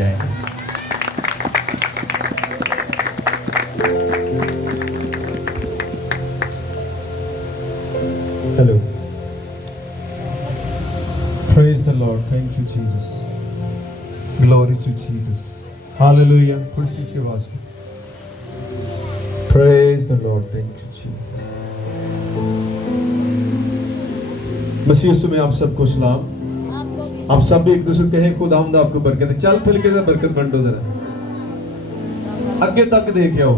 جائے. Hello. Praise the Lord. Thank you, Jesus. Glory to Jesus. Hallelujah. खुशी की आवाज में. Praise the Lord. Thank you, Jesus. मसीह यीशु में आप सबको सलाम. आप सब भी एक दूसरे को कहें खुदावंद आपको बरकत दे. चल फिर के बरकत बंटो जरा. आगे तक देखे आओ.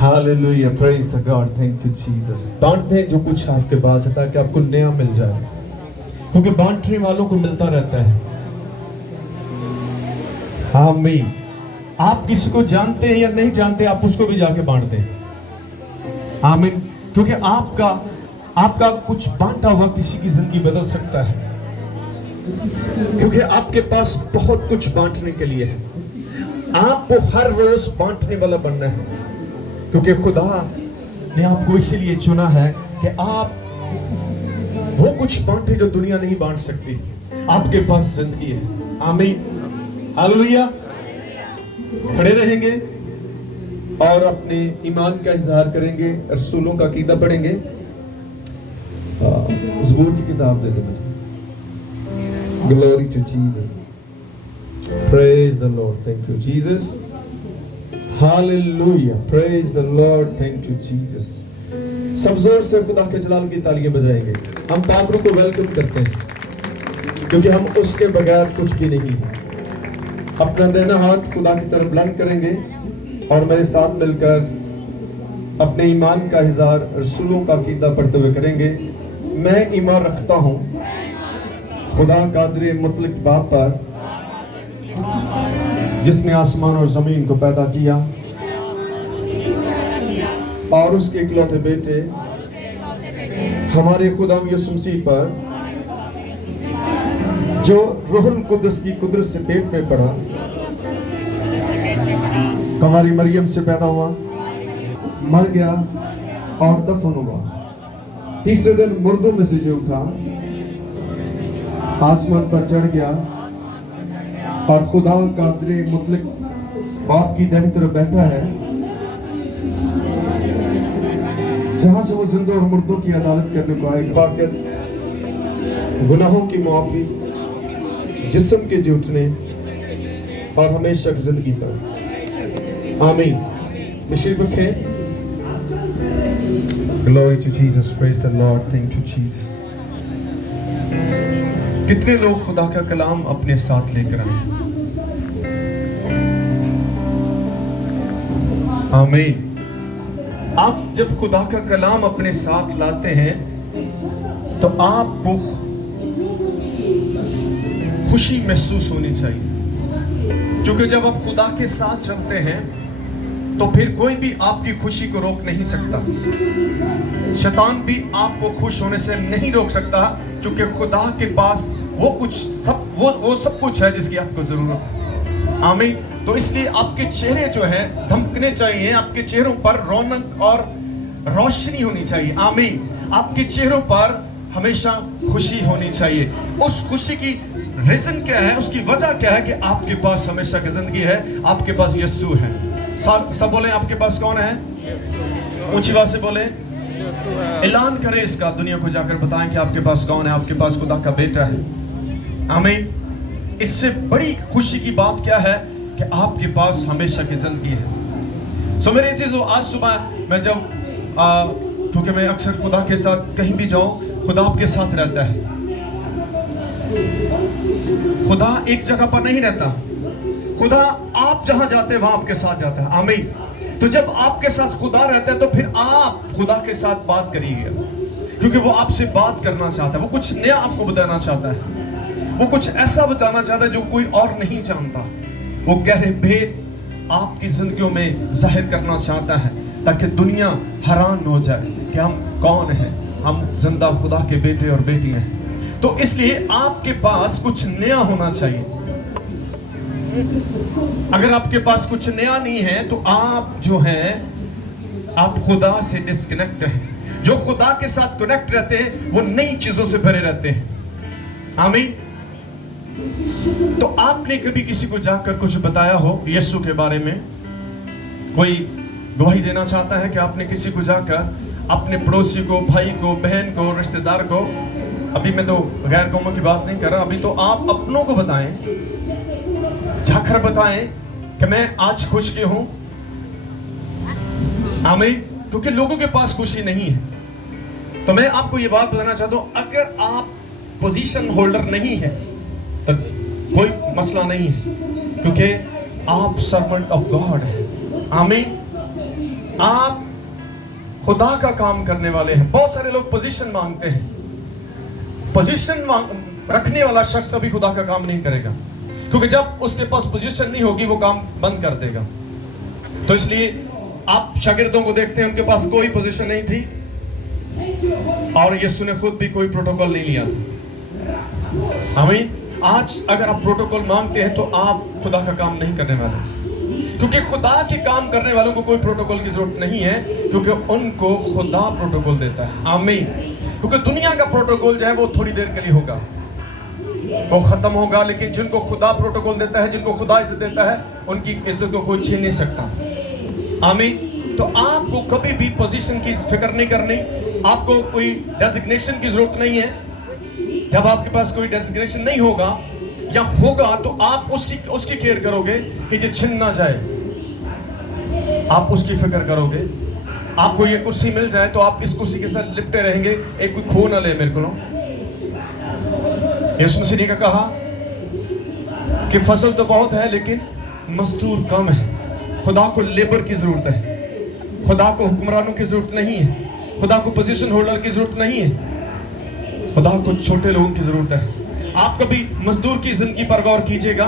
Hallelujah, praise the God, thank you Jesus. बांट दें जो कुछ आपके पास है ताकि आपको नया मिल जाए, क्योंकि बांटने वालों को मिलता रहता है. आमीन. आप किसी को जानते हैं या नहीं जानते, आप उसको भी जाके बांट दें. आमीन. क्योंकि आपका कुछ बांटा हुआ किसी की जिंदगी बदल सकता है, क्योंकि आपके पास बहुत कुछ बांटने के लिए है. आपको हर रोज बांटने वाला बनना है, क्योंकि खुदा ने आपको इसीलिए चुना है कि आप वो कुछ बांटे जो दुनिया नहीं बांट सकती. आपके पास जिंदगी है. आमीन. हालेलुया. खड़े रहेंगे और अपने ईमान का इजहार करेंगे. रसूलों का अकीदा पढ़ेंगे. ज़बूर की किताब दे दो मुझे. Glory to Jesus. Praise the Lord. Thank you Jesus. Hallelujah. Praise the Lord. Thank you Jesus. सब जोर से खुदा के जलाल की तालियां बजाएंगे. हम पापरों को वेलकम करते हैं, क्योंकि हम उसके बगैर कुछ भी नहीं हैं. अपना दाहिना हाथ खुदा की तरफ बुलंद करेंगे और मेरे साथ मिलकर अपने ईमान का इज़हार रसूलों का अकीदा पढ़ते हुए करेंगे. मैं ईमान रखता हूँ खुदा कादिर मुतलक बाप पर, जिसने आसमान और जमीन को पैदा किया, और उसके इकलौते बेटे हमारे खुदा यीशु मसीह पर, जो रूहुल कुद्दस की कुदरत से पेट में पड़ा, कुंवारी मरियम से पैदा हुआ, मर गया और दफन हुआ. तीसरे दिन मुर्दों में से जो उठा, आसमान पर चढ़ गया और खुदा कादिर मुतलक बाप की दाहिनी तरफ बैठा है, जहां से वो जिंदों और मुर्दों की अदालत करने को आएगा. गुनाहों की मुआफी, जिस्म के जुटने और हमेशा की जिंदगी पर. आमीन. तशरीफ रखें. Glory to Jesus. Praise the Lord. Thank you Jesus. कितने लोग खुदा का कलाम अपने साथ लेकर आए? आमीन. आप जब खुदा का कलाम अपने साथ लाते हैं तो आपको खुशी महसूस होनी चाहिए, क्योंकि जब आप खुदा के साथ चलते हैं तो फिर कोई भी आपकी खुशी को रोक नहीं सकता. शैतान भी आपको खुश होने से नहीं रोक सकता, क्योंकि खुदा के पास वो सब कुछ है जिसकी आपको जरूरत है. आमीन. तो इसलिए आपके चेहरे जो है धमकने चाहिए. आपके चेहरों पर रौनक और रोशनी होनी चाहिए. आमीन. आपके चेहरों पर हमेशा खुशी होनी चाहिए. उस खुशी की रीजन क्या है, उसकी वजह क्या है? कि आपके पास हमेशा की जिंदगी है. आपके पास यीशु है. सब बोले आपके पास कौन है? ऊंची आवाज से बोले. ऐलान करें इसका, दुनिया को जाकर बताएं कि आपके पास कौन है. आपके पास खुदा का बेटा है. आमीन. इससे बड़ी खुशी की बात क्या है कि आपके पास हमेशा की जिंदगी है. सो मेरे चीजों, आज सुबह मैं जब क्योंकि मैं अक्सर खुदा के साथ कहीं भी जाऊं, खुदा आपके साथ रहता है. खुदा एक जगह पर नहीं रहता. खुदा आप जहां जाते हैं वहां आपके साथ जाता है. आमीन. तो जब आपके साथ खुदा रहता है तो फिर आप खुदा के साथ बात करिएगा, क्योंकि वो आपसे बात करना चाहता है. वो कुछ नया आपको बताना चाहता है. वो कुछ ऐसा बताना चाहता है जो कोई और नहीं जानता. वो गहरे भेद आपकी जिंदगियों में जाहिर करना चाहता है, ताकि दुनिया हैरान हो जाए कि हम कौन हैं. हम जिंदा खुदा के बेटे और बेटियां हैं. तो इसलिए आपके पास कुछ नया होना चाहिए. अगर आपके पास कुछ नया नहीं है तो आप जो हैं, आप खुदा से डिस्कनेक्ट हैं. जो खुदा के साथ कनेक्ट रहते हैं वो नई चीजों से भरे रहते हैं. आमीन. तो आपने कभी किसी को जाकर कुछ बताया हो यीशु के बारे में? कोई गवाही देना चाहता है कि आपने किसी को जाकर अपने पड़ोसी को, भाई को, बहन को, रिश्तेदार को, अभी मैं तो गैर कौमों की बात नहीं कर रहा, अभी तो आप अपनों को बताएं, जाकर बताएं कि मैं आज खुश क्यों हूं। आमीन। क्योंकि लोगों के पास खुशी नहीं है। तो मैं आपको ये बात बताना चाहता हूं, अगर आप पोजीशन होल्डर नहीं है तो कोई मसला नहीं है, क्योंकि आप सर्वेंट ऑफ गॉड हैं। आमीन। आप खुदा का काम करने वाले हैं। बहुत सारे लोग पोजीशन मांगते हैं। पोजीशन रखने वाला शख्स कभी खुदा का काम नहीं करेगा, क्योंकि जब उसके पास पोजीशन नहीं होगी वो काम बंद कर देगा। तो इसलिए आप शागिर्दों को देखते हैं, उनके पास कोई पोजीशन नहीं थी और यीशु ने खुद भी कोई प्रोटोकॉल नहीं लिया था। आमीन। आज अगर आप प्रोटोकॉल मांगते हैं तो आप खुदा का काम नहीं करने वाले, क्योंकि खुदा के काम करने वालों को कोई प्रोटोकॉल की जरूरत नहीं है, क्योंकि उनको खुदा प्रोटोकॉल देता है। आमीन। क्योंकि दुनिया का प्रोटोकॉल जो है वो थोड़ी देर के लिए होगा, वो खत्म होगा, लेकिन जिनको खुदा प्रोटोकॉल देता है, जिनको खुदा इज्जत देता है, उनकी इज्जत को कोई छीन नहीं सकता। आमीन। तो आपको कभी भी पोजीशन की फिक्र नहीं करनी, आपको कोई डेजिग्नेशन की जरूरत नहीं है। जब आपके पास कोई डेजिग्नेशन नहीं होगा या होगा तो आप उसकी केयर करोगे कि ये छिन ना जाए, आप उसकी फिक्र करोगे। आपको ये कुर्सी मिल जाए तो आप इस कुर्सी के साथ लिपटे रहेंगे, एक कोई खो ना ले मेरे को। यीशु मसीह ने कहा कि फसल तो बहुत है लेकिन मजदूर कम है। खुदा को लेबर की जरूरत है, खुदा को हुक्मरानों की जरूरत नहीं है, खुदा को पोजीशन होल्डर की जरूरत नहीं है, खुदा को छोटे लोगों की जरूरत है। आप कभी मजदूर की जिंदगी पर गौर कीजिएगा,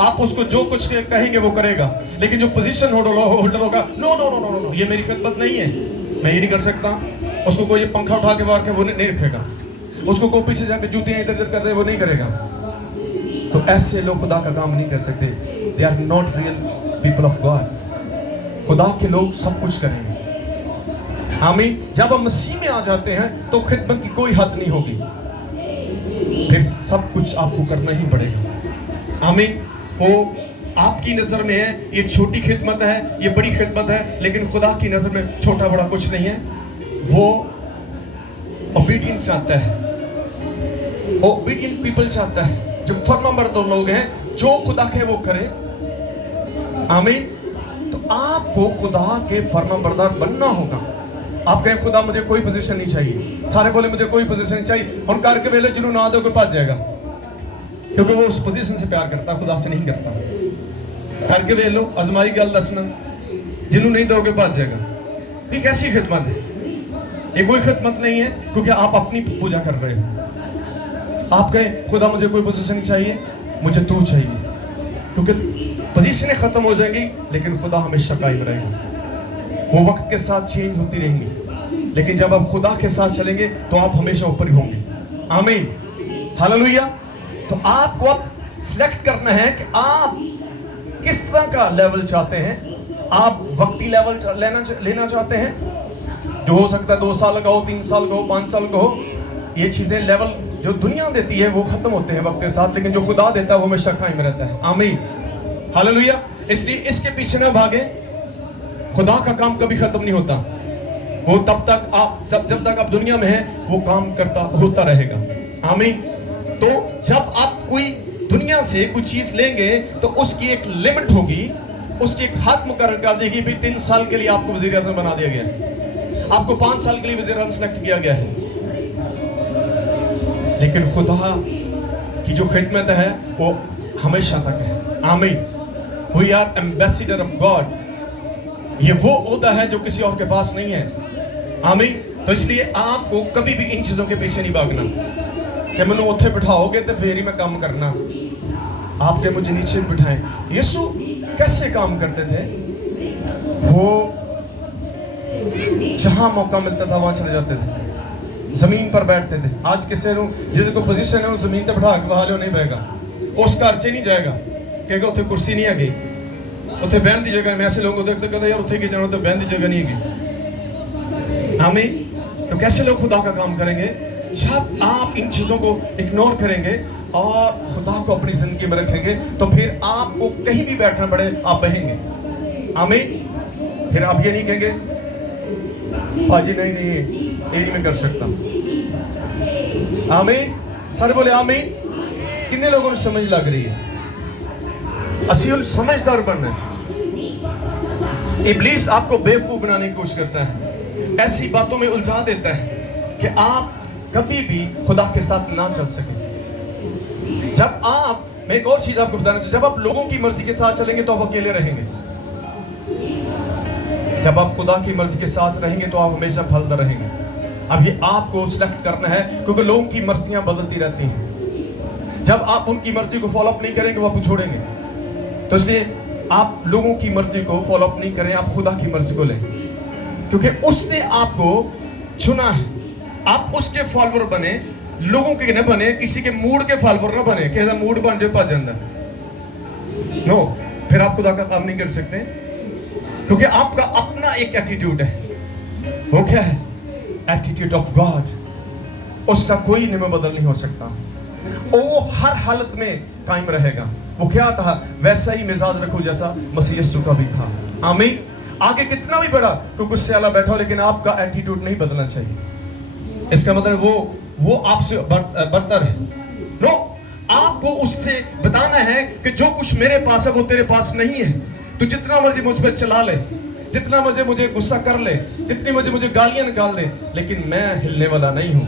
आप उसको जो कुछ कहेंगे वो करेगा, लेकिन जो पोजीशन होल्डर होगा, no no no no no, ये मेरी खिदमत नहीं है, मैं ये नहीं कर सकता। उसको कोई पंखा उठा के बाहर के वो नहीं रखेगा, उसको कोई पीछे जाकर जूतियां इधर उधर कर दे वो नहीं करेगा। तो ऐसे लोग खुदा का काम नहीं कर सकते। They are not real people of God. खुदा के लोग सब कुछ करेंगे। आमीन। जब हम मसीह में आ जाते हैं तो खिदमत की कोई हद नहीं होगी, फिर सब कुछ आपको करना ही पड़ेगा। आमीन। वो आपकी नजर में है ये छोटी खिदमत है, ये बड़ी खिदमत है, लेकिन खुदा की नजर में छोटा बड़ा कुछ नहीं है। वो ओबीडियंट चाहता है, ओबीडियंट पीपल चाहता है, जो फर्माबरदार लोग हैं, जो खुदा के वो करे। आमीन। तो आपको खुदा के फर्माबरदार बनना होगा। आप कहें खुदा मुझे कोई पोजीशन नहीं चाहिए, सारे बोले मुझे कोई पोजीशन नहीं चाहिए, हम कर के वेले जिन्होंने ना दो कोई पास जाएगा, क्योंकि वो उस पोजीशन से प्यार करता, खुदा से नहीं करता। करके वे लो, आजमाई गल दसना, जिन्होंने नहीं दोगे पास जाएगा। ये कैसी खिदमत है? ये कोई खिदमत नहीं है, क्योंकि आप अपनी पूजा कर रहे हो। आप कहें खुदा मुझे कोई पोजीशन नहीं चाहिए, मुझे तू चाहिए, क्योंकि पोजीशनें खत्म हो जाएंगी लेकिन खुदा हमेशा कायम रहेगा। वो वक्त के साथ चेंज होती रहेंगी, लेकिन जब आप खुदा के साथ चलेंगे तो आप हमेशा ऊपर ही होंगे। आमीन। हालेलुया। तो आपको अब सिलेक्ट करना है कि आप किस तरह का लेवल चाहते हैं। आप वक्ती लेवल लेना चाहते हैं, जो हो सकता है 2 साल का हो, 3 साल का हो, 5 साल का हो। ये चीजें लेवल जो दुनिया देती है वो खत्म होते हैं वक्त के साथ, लेकिन जो खुदा देता है वो हमेशा कायम रहता है। आमीन। हालेलुया। इसलिए इसके पीछे ना भागे। खुदा का काम कभी खत्म नहीं होता, वो तब तक जब तक आप दुनिया में हैं वो काम होता रहेगा। आमीन। तो जब आप कोई दुनिया से कोई चीज लेंगे तो उसकी एक लिमिट होगी, उसकी एक हद मुकर्रर कर देगी। फिर 3 साल के लिए आपको वजीर आज़म बना दिया गया है, आपको 5 साल के लिए वजीर आज़म सेलेक्ट किया गया है, लेकिन खुदा की जो खिदमत है वो हमेशा तक है। आमीन। We are ambassador of God. ये वो ओहदा है जो किसी और के पास नहीं है। आमीन। तो इसलिए आपको कभी भी इन चीजों के पीछे नहीं भागना कि मैंने उत्थे बिठाओगे तो फिर ही मैं काम करना, आपके मुझे नीचे बिठाएं। यीशु कैसे काम करते थे? वो जहां मौका मिलता था वहां चले जाते थे, जमीन पर बैठते थे। आज किसी जिसको पोजीशन है वो जमीन पर बिठा के बहा लो नहीं बहेगा, उसका अर्चे नहीं जाएगा, कहेगा उत्थे कुर्सी नहीं है, उत्थे बहन की जगह। मैं ऐसे लोगों को देखते कहते यार उत्थे की जाना, तो बहन की जगह नहीं है। आमीन। तो कैसे लोग खुदा का काम करेंगे? जब आप इन चीजों को इग्नोर करेंगे اور خدا کو اپنی زندگی میں رکھیں گے تو پھر آپ کو کہیں بھی بیٹھنا پڑے آپ بہیں گے. آمین. پھر آپ یہ نہیں کہیں گے پاجی نہیں یہ نہیں میں کر سکتا. آمین. سارے بولے آمین. کتنے لوگوں نے سمجھ لگ رہی ہے؟ اصل سمجھدار بننا ہے. ابلیس آپ کو بیوقوف بنانے کی کوشش کرتا ہے, ایسی باتوں میں الجھا دیتا ہے کہ آپ کبھی بھی خدا کے ساتھ نہ چل سکیں. جب آپ, میں ایک اور چیز آپ کو بتانا چاہتا ہوں, جب آپ لوگوں کی مرضی کے ساتھ چلیں گے تو آپ اکیلے رہیں گے. جب آپ خدا کی مرضی کے ساتھ رہیں گے تو آپ ہمیشہ پھلدار رہیں گے. اب یہ آپ کو سلیکٹ کرنا ہے, کیونکہ لوگوں کی مرضیاں بدلتی رہتی ہیں. جب آپ ان کی مرضی کو فالو اپ نہیں کریں گے وہ آپ کو چھوڑیں گے. تو اس لیے آپ لوگوں کی مرضی کو فالو اپ نہیں کریں, آپ خدا کی مرضی کو لیں, کیونکہ اس نے آپ کو چنا ہے. آپ اس کے فالوور بنے, لوگوں کے نہ بنے, کسی کے موڈ کے فالوور نہ بنے کہ موڈ بن جائے پا جاندہ. نو, پھر آپ خدا کا کام نہیں کر سکتے, کیونکہ آپ کا اپنا ایک ایٹیٹیوڈ ہے. وہ کیا ہے؟ Attitude of God. اس کا کوئی نمبر بدل نہیں ہو سکتا. وہ ہر حالت میں قائم رہے گا. وہ کیا تھا؟ ویسا ہی مزاج رکھو جیسا مسیح یسوع کا بھی تھا. آمین. آگے کتنا بھی بڑا کوئی غصے والا بیٹھا ہو, لیکن آپ کا ایٹیٹیوڈ نہیں بدلنا چاہیے. اس کا مطلب وہ آپ سے برتر ہے. نو, آپ کو اس سے بتانا ہے کہ جو کچھ میرے پاس ہے وہ تیرے پاس نہیں ہے. تو جتنا مرضی مجھ پہ چلا لے, جتنا مرضی مجھے غصہ کر لے, جتنی مرضی مجھے گالیاں نکال دے, لیکن میں ہلنے والا نہیں ہوں,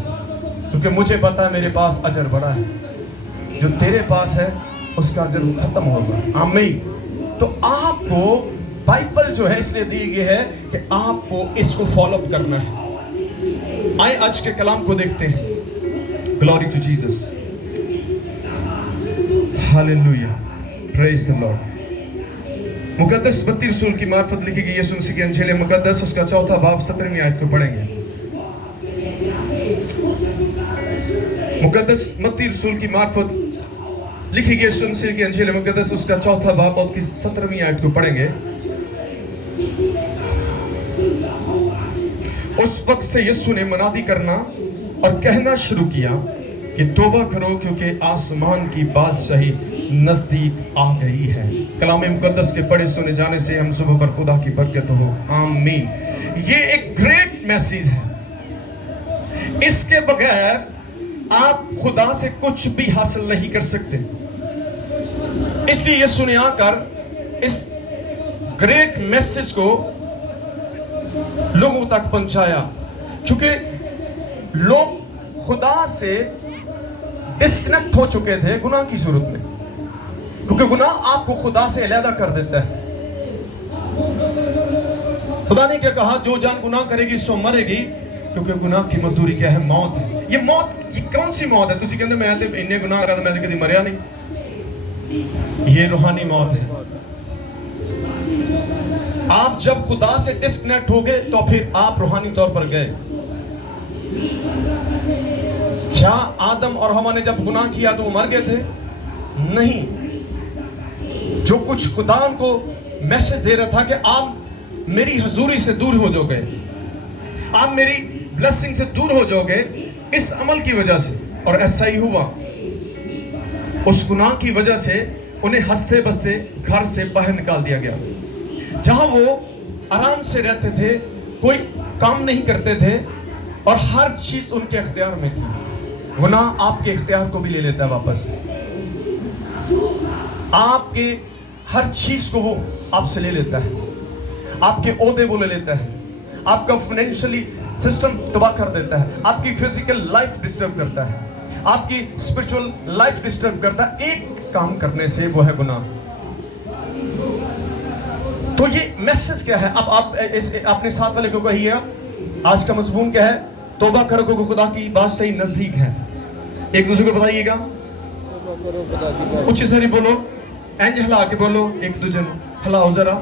کیونکہ مجھے پتا ہے میرے پاس اجر بڑا ہے. جو تیرے پاس ہے اس کا اجر ختم ہوگا. آمین. تو آپ کو بائبل جو ہے اس لیے دی گئی ہے کہ آپ کو اس کو فالو اپ کرنا ہے. آئے آج کے کلام کو دیکھتے ہیں. Glory to Jesus. Hallelujah. Praise the Lord. مقدس متی رسول کی معرفت لکھی گئی یسوع مسیح کی انجیل مقدس, اس کا 4 باب 17ویں آیت کو پڑھیں گے. مقدس متی رسول کی معرفت لکھی گئی یسوع مسیح کی انجیل مقدس, اس کا 4 باب اور 17ویں آیت کو پڑھیں گے. اس وقت سے یسوع نے منادی کرنا اور کہنا شروع کیا کہ توبہ کرو کیونکہ آسمان کی بادشاہی نزدیک آ گئی ہے. کلام مقدس کے پڑھے سنے جانے سے ہم صبح پر خدا کی برکت ہو. آمین. یہ ایک گریٹ میسیج ہے. اس کے بغیر آپ خدا سے کچھ بھی حاصل نہیں کر سکتے. اس لیے یسوع نے آ کر اس گریٹ میسیج کو لوگوں تک پہنچایا, کیونکہ لوگ خدا سے ڈسکنیکٹ ہو چکے تھے گناہ کی صورت میں, کیونکہ گناہ آپ کو خدا سے علیحدہ کر دیتا ہے. خدا نے کیا کہا؟ جو جان گناہ کرے گی سو مرے گی, کیونکہ گناہ کی مزدوری کیا ہے؟ موت ہے. یہ موت, یہ کون سی موت ہے؟ تسی کہندے میں انہیں گناہ کرا میں کدی مریا نہیں. یہ روحانی موت ہے. آپ جب خدا سے ڈسکنیکٹ ہو گئے تو پھر آپ روحانی طور پر گئے. کیا آدم اور حوا نے جب گناہ کیا تو وہ مر گئے تھے؟ نہیں. جو کچھ خدا ان کو میسج دے رہا تھا کہ آپ میری حضوری سے دور ہو جاؤ گے, آپ میری بلیسنگ سے دور ہو جاؤ گے اس عمل کی وجہ سے. اور ایسا ہی ہوا. اس گناہ کی وجہ سے انہیں ہنستے بستے گھر سے باہر نکال دیا گیا. جہاں وہ آرام سے رہتے تھے, کوئی کام نہیں کرتے تھے, اور ہر چیز ان کے اختیار میں تھی. گناہ آپ کے اختیار کو بھی لے لیتا ہے واپس. آپ کے ہر چیز کو وہ آپ سے لے لیتا ہے. آپ کے عہدے وہ لے لیتا ہے. آپ کا فائنینشلی سسٹم تباہ کر دیتا ہے. آپ کی فزیکل لائف ڈسٹرب کرتا ہے. آپ کی اسپرچول لائف ڈسٹرب کرتا ہے ایک کام کرنے سے, وہ ہے گناہ. تو یہ میسج کیا ہے؟ اب آپ اپنے ساتھ والے کو کہیے گا, آج کا مضمون کیا ہے؟ توبہ کرو کہ خدا کی بادشاہی نزدیک ہے. ایک دوسرے کو بتائیے گا, اچھی ساری بولو, اینج ہلا کے بولو, ایک دوسرے ہلاؤ ذرا.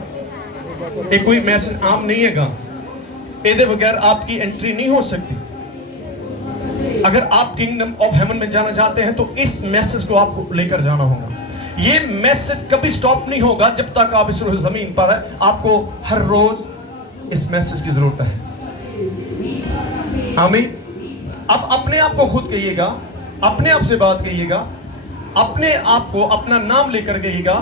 ایک کوئی میسج عام نہیں ہے گا, ایدے بغیر آپ کی انٹری نہیں ہو سکتی. اگر آپ کنگڈم آف ہیون میں جانا چاہتے ہیں تو اس میسج کو آپ کو لے کر جانا ہوگا. یہ میسج کبھی سٹاپ نہیں ہوگا جب تک آپ اس زمین پر ہیں. آپ کو ہر روز اس میسج کی ضرورت ہے. آمین. اب اپنے آپ کو خود کہیے گا, اپنے آپ سے بات کہیے گا, अपने आप को अपना नाम लेकर गएगा,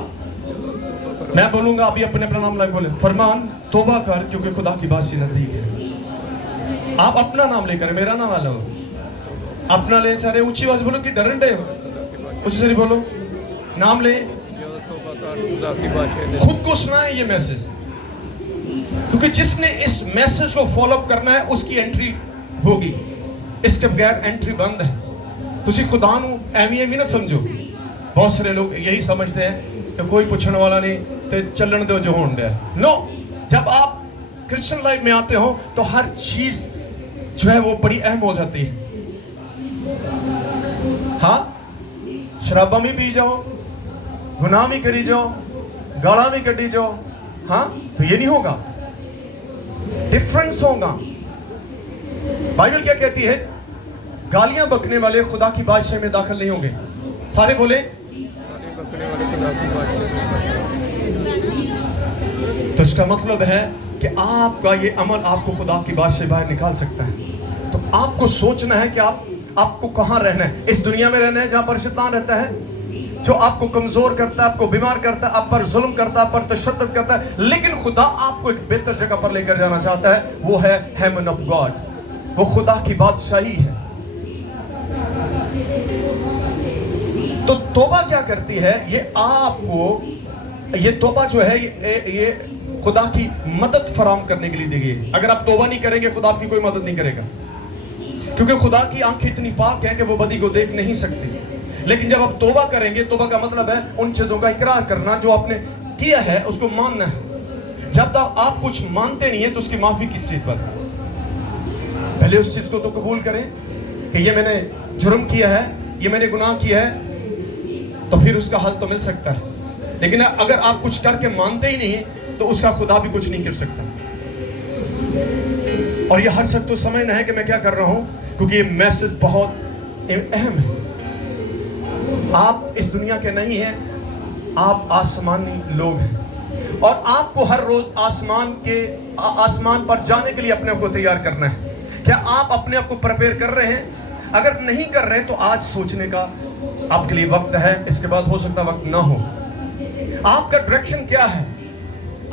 मैं बोलूंगा अभी अपने अपना नाम लेकर बोले, फरमान तौबा कर क्योंकि खुदा की बात से नजदीक है। आप अपना नाम लेकर, मेरा नाम लो, अपना ले सारे ऊंची आवाज बोलो कि डरन डे ऊंची सारी बोलो, नाम ले, खुद को सुनाए ये मैसेज, क्योंकि जिसने इस मैसेज को फॉलो अप करना है उसकी एंट्री होगी, इसके बगैर एंट्री बंद है। तुसी खुदा नू एवी ना समझो। बहुत सारे लोग यही समझते हैं कि कोई पूछने वाला नहीं तो चलन दो जो होने दे। नो, जब आप क्रिश्चियन लाइफ में आते हो तो हर चीज जो है वो बड़ी अहम हो जाती है। हाँ, शराबा भी पी जाओ, गुनाह भी करी जाओ, गाला भी कटी जाओ, हाँ तो ये नहीं होगा, डिफरेंस होगा। बाइबल क्या कहती है? गालियां बकने वाले खुदा की बादशाह में दाखिल नहीं होंगे। सारे बोले, तो इसका मतलब है कि आपका ये अमल आपको खुदा की बादशाह बाहर निकाल सकता है। तो आपको सोचना है कि आपको कहाँ रहना है। इस दुनिया में रहना है जहां पर शैतान रहता है, जो आपको कमजोर करता है, आपको बीमार करता है, आप पर जुल्म करता है, आप पर तशद्दुद करता है। लेकिन खुदा आपको एक बेहतर जगह पर लेकर जाना चाहता है, वो है हेवन ऑफ गॉड, वो खुदा की बादशाही है। तो तौबा क्या करती है? ये आपको, ये तौबा जो है ये खुदा की मदद फराम करने के लिए दी गई। अगर आप तौबा नहीं करेंगे खुदा आपकी कोई मदद नहीं करेगा, क्योंकि खुदा की आंखें इतनी पाक है कि वो बदी को देख नहीं सकती। लेकिन जब आप तौबा करेंगे, तौबा का मतलब है उन चीजों का इकरार करना जो आपने किया है, उसको मानना है। जब तक आप कुछ मानते नहीं है तो उसकी माफी किस चीज पर? पहले उस चीज को तो कबूल करें कि ये मैंने जुर्म किया है, ये मैंने गुनाह किया है, तो फिर उसका हल तो मिल सकता है। लेकिन अगर आप कुछ करके मानते ही नहीं तो उसका खुदा भी कुछ नहीं कर सकता। और ये हर शख्स को समझना है कि मैं क्या कर रहा हूं, क्योंकि ये मैसेज बहुत अहम है। आप इस दुनिया के नहीं हैं, आप आसमानी लोग हैं, और आपको हर रोज आसमान पर जाने के लिए अपने आप को तैयार करना है। क्या आप अपने आप को प्रिपेयर कर रहे हैं? अगर नहीं कर रहे तो आज सोचने का आपके लिए वक्त है, इसके बाद हो सकता वक्त ना हो। आपका डायरेक्शन क्या है?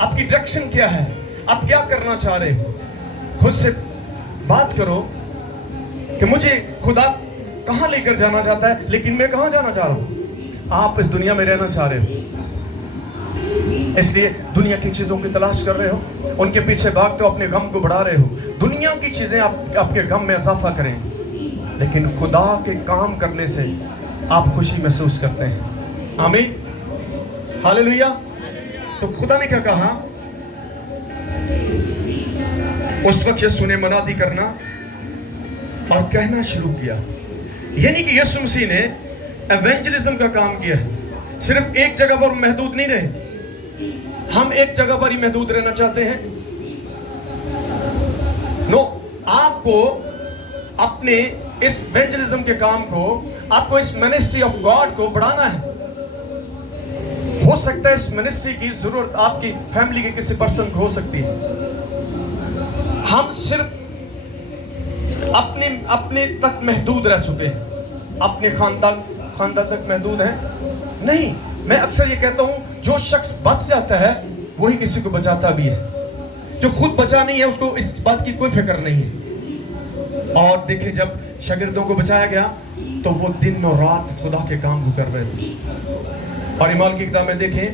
आपकी डायरेक्शन क्या है? आप क्या करना चाह रहे हो? खुद से बात करो कि मुझे खुदा कहां लेकर जाना चाहता है, लेकिन मैं कहां जाना चाह रहा हूं। आप इस दुनिया में रहना चाह रहे हो, इसलिए दुनिया की चीजों की तलाश कर रहे हो, उनके पीछे भागते हो, अपने गम को बढ़ा रहे हो। दुनिया की चीजें आपके गम में इजाफा करें, लेकिन खुदा के काम करने से आप खुशी महसूस करते हैं। आमीन, हालेलुया। तो खुदा ने क्या कहा? उस वक्त यीशु ने मनादी करना और कहना शुरू किया। यानी कि यीशु मसीह ने एवेंजलिज्म का काम किया। सिर्फ एक जगह पर महदूद नहीं रहे। हम एक जगह पर ही महदूद रहना चाहते हैं? नो, आपको अपने इस एवेंजलिज्म के काम को, आपको इस मिनिस्ट्री ऑफ गॉड को बढ़ाना है। हो सकता है इस मिनिस्ट्री की जरूरत आपकी फैमिली के किसी पर्सन को हो सकती है। हम सिर्फ अपने तक महदूद रह चुके हैं, अपने खानदान तक महदूद हैं। नहीं, मैं अक्सर ये कहता हूं, जो शख्स बच जाता है वही किसी को बचाता भी है। जो खुद बचा नहीं है उसको इस बात की कोई फिक्र नहीं है। और देखिए, जब शागिर्दों को बचाया गया तो वो दिन और रात खुदा के काम को कर रहे थे। और इमाल की किताब में देखें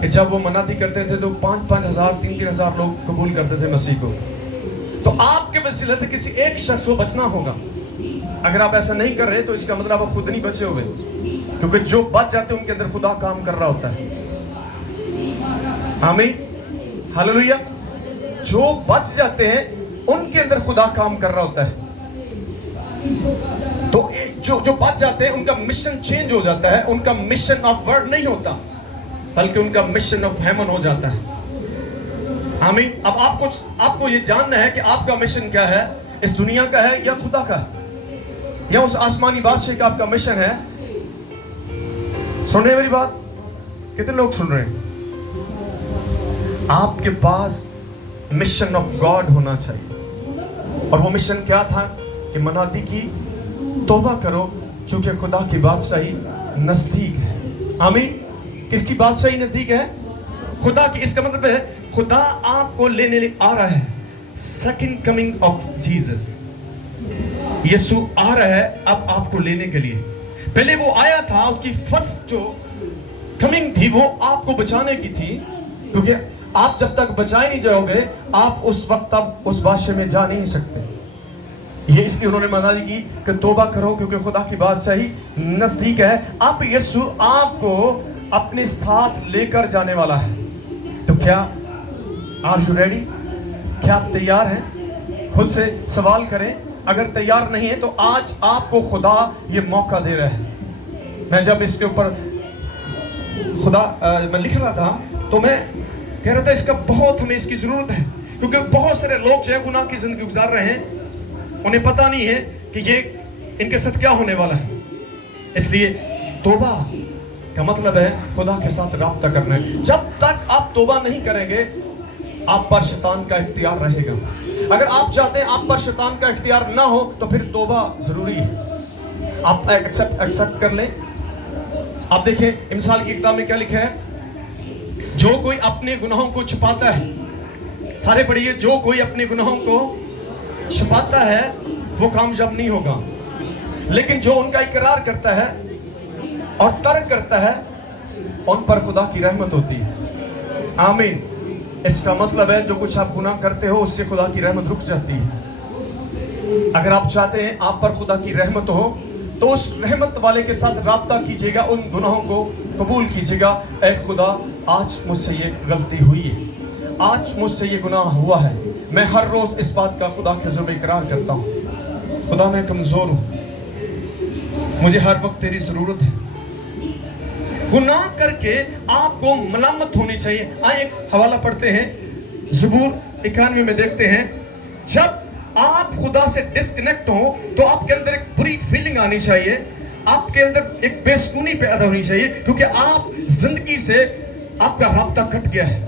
कि जब वो मनाती करते थे तो 5-5 हज़ार 3-3 हज़ार लोग कबूल करते थे मसीह को। तो आपके वसीले से किसी एक शख्स को बचना होगा। अगर आप ऐसा नहीं कर रहे तो इसका मतलब आप खुद नहीं बचे हुए, क्योंकि जो बच जाते हैं उनके अंदर खुदा काम कर रहा होता है। आमीन, हालेलुया। जो बच जाते हैं उनके अंदर खुदा काम कर रहा होता है। तो जो बच जाते हैं उनका मिशन चेंज हो जाता है। उनका मिशन ऑफ वर्ड नहीं होता, बल्कि उनका मिशन ऑफ हेवन हो जाता है। आमीन। अब आपको ये जानना है कि आपका मिशन क्या है, इस दुनिया का है या खुदा का, या उस आसमानी बादशाह का आपका मिशन है। सुन रहे मेरी बात? कितने लोग सुन रहे हैं? आपके पास मिशन ऑफ गॉड होना चाहिए। और वो मिशन क्या था? कि मनादी की, तौबा करो क्योंकि खुदा की बादशाही नजदीक है। आमीन। किसकी बादशाही नजदीक है? खुदा की। इसका मतलब है खुदा आपको लेने आ रहा है। सेकंड कमिंग ऑफ जीसस, यीशु आ रहा है अब आपको लेने के लिए। पहले वो आया था, उसकी फर्स्ट जो कमिंग थी वो आपको बचाने की थी, क्योंकि आप जब तक बचाए नहीं जाओगे आप उस वक्त तक उस बादशाह में जा नहीं सकते। ये इसलिए उन्होंने मना दी कि तौबा करो क्योंकि खुदा की बादशाही नजदीक है। अब यीशु आपको अपने साथ लेकर जाने वाला है। तो क्या आर यू रेडी? क्या आप तैयार हैं? खुद से सवाल करें। अगर तैयार नहीं है तो आज आपको खुदा ये मौका दे रहा है। मैं जब इसके ऊपर मैं लिख रहा था तो मैं कह रहा था इसका बहुत हमें इसकी जरूरत है, क्योंकि बहुत सारे लोग जो है गुनाह की जिंदगी गुजार रहे हैं, उन्हें पता नहीं है कि ये इनके साथ क्या होने वाला है। इसलिए तौबा का मतलब है खुदा के साथ राब्ता करना है। जब तक आप तौबा नहीं करेंगे आप पर शैतान का इख्तियार रहेगा। अगर आप चाहते हैं आप पर शैतान का इख्तियार ना हो तो फिर तौबा जरूरी है। आप एक्सेप्ट कर लें। आप देखें इमसाल की किताब में क्या लिखा है? जो कोई अपने गुनाहों को छुपाता है, सारे पढ़िए, जो कोई अपने गुनाहों को छुपाता है वो कामयाब नहीं होगा, लेकिन जो उनका इकरार करता है और तर्क करता है उन पर खुदा की रहमत होती है। आमीन। इसका मतलब है जो कुछ आप गुनाह करते हो उससे खुदा की रहमत रुक जाती है। अगर आप चाहते हैं आप पर खुदा की रहमत हो तो उस रहमत वाले के साथ राब्ता कीजिएगा, उन गुनाहों को कबूल कीजिएगा। ऐ खुदा, आज मुझसे ये गलती हुई है, आज मुझसे ये गुनाह हुआ है। मैं हर रोज इस बात का खुदा के हुज़ूर में इकरार करता हूँ। खुदा मैं कमजोर हूँ, मुझे हर वक्त तेरी जरूरत है। गुनाह करके आपको मलामत होनी चाहिए। आइए एक हवाला पढ़ते हैं, ज़बूर 91 में देखते हैं। जब आप खुदा से डिस्कनेक्ट हो तो आपके अंदर एक बुरी फीलिंग आनी चाहिए, आपके अंदर एक बेसुकूनी पैदा होनी चाहिए, क्योंकि आप जिंदगी से आपका राब्ता कट गया है।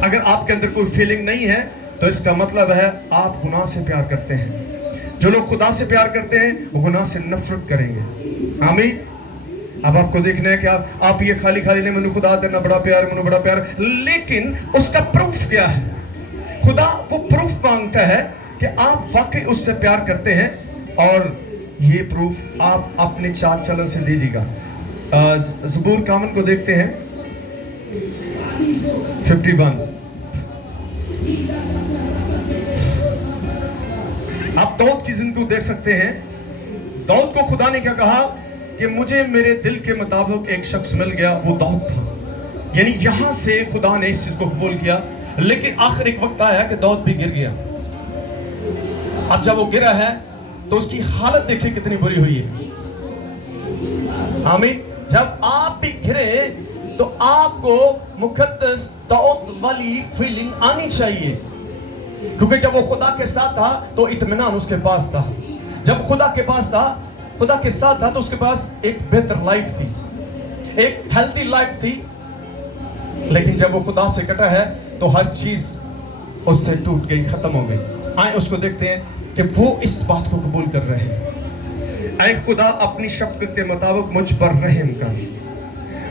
अगर आपके अंदर कोई फीलिंग नहीं है तो इसका मतलब है आप गुनाह से प्यार करते हैं। जो लोग खुदा से प्यार करते हैं वो गुनाह से नफरत करेंगे। आमीन। अब आपको देखना है कि आप ये खाली नहीं, मैंने खुदा देना बड़ा प्यार, मैंने बड़ा प्यार, लेकिन उसका प्रूफ क्या है? खुदा वो प्रूफ मांगता है कि आप वाकई उससे प्यार करते हैं, और ये प्रूफ आप अपने चाल चलन से दीजिएगा। ज़बूर 51 को देखते हैं, 51। आप दाऊद की जिंदगी को देख सकते हैं। दाऊद को खुदा ने क्या कहा कि मुझे मेरे दिल के मुताबिक एक शख्स मिल गया, वो दाऊद था। यानी यहां से खुदा ने इस चीज को कबूल किया, लेकिन आखिर एक वक्त आया कि दाऊद भी गिर गया। अब जब वो गिरा है तो उसकी हालत देखिए कितनी बुरी हुई है। आमीन। जब आप भी गिरे तो आपको मुकद्दस दाऊद वाली फीलिंग आनी चाहिए, क्योंकि जब वो खुदा के साथ था तो इत्मीनान उसके पास था। जब खुदा के पास था, खुदा के साथ था, तो उसके पास एक बेहतर लाइफ थी, एक हेल्थी लाइफ थी। लेकिन जब वो खुदा से कटा है तो हर चीज उससे टूट गई, खत्म हो गई। आए उसको देखते हैं कि वो इस बात को कबूल कर रहे हैं। ऐ खुदा, अपनी शफ़क़त के मुताबिक मुझ पर रहम कर,